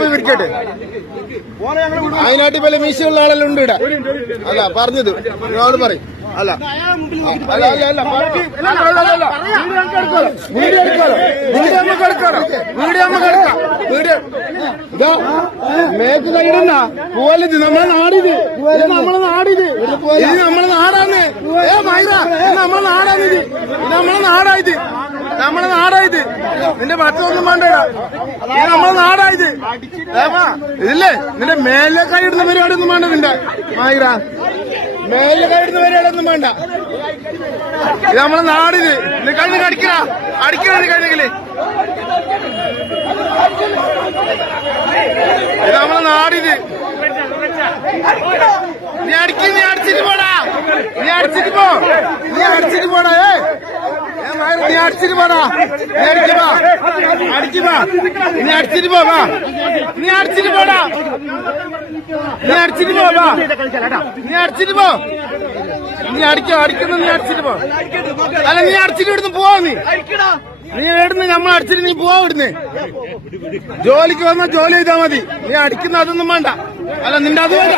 പോയി പിടിക്കട്ടെ. അതിനായിട്ട് പല മീശയുള്ള ആളെല്ലാം ഉണ്ട് ഇവിടെ. അല്ല പറഞ്ഞത് നിങ്ങളോട് പറയും. അല്ല അല്ല അല്ല അല്ല വീഡിയോ എടുക്കാലോ, വീഡിയോ നമുക്ക് എടുക്കാലോ, വീഡിയോ നമുക്ക് എടുക്കാം. വീഡിയോ ഇതാ മേക്ക് കൈയിടുന്ന പോലത് നമ്മളെ നാടിത്, നമ്മളെ നാടിത്, ഇത് നമ്മളെ നാടാണ്. മൈര നമ്മളെ നാടാണിത്, ഇത് നമ്മളെ നാടായത്, നമ്മളെ നാടായത്. നിന്റെ മറ്റൊന്നും വേണ്ട, ഇത് നമ്മളെ നാടായത്. ഇതില്ലേ നിന്റെ മേലെ കൈയിടുന്ന പരിപാടി ഒന്നും വേണ്ട. നിന്റെ മൈര മേലെ കൈയിടുന്ന പരിപാടിയൊന്നും വേണ്ട. ഇത് നമ്മളെ നാടിത്. നീ കഴിഞ്ഞ അടിക്കണ അടിക്കണ കഴിഞ്ഞെങ്കില് ഇത് നമ്മളെ നാടിത്. നീ അടിക്ക്, നീ അടിച്ചിട്ട് പോടാ, നീ അടിച്ചിട്ട് പോ, നീ അടിച്ചിട്ട് പോടാ. നീ അടിച്ചിട്ട് പോടാ, നീ അടിക്കുവാ, അടിക്കുവാ, നീ അടിച്ചിട്ട് പോവാ, നീ അടിച്ചിട്ട് പോടാ, നീ അടിച്ചിട്ട് പോവാ, നീ അടിച്ചിട്ട് പോ, നീ അടിക്കോ, അടിക്കുന്ന നീ അടിച്ചിട്ട് പോ. അല്ല നീ അടിച്ചിട്ട് ഇവിടുന്ന് പോവാ, നീ ഇവിടുന്ന് നമ്മൾ അടിച്ചിട്ട് നീ പോവാ ഇവിടുന്ന്. ജോലിക്ക് വന്നാൽ ജോലി ചെയ്താൽ മതി, നീ അടിക്കുന്ന അതൊന്നും വേണ്ട. അല്ല നിന്റെ അത് വേണ്ട.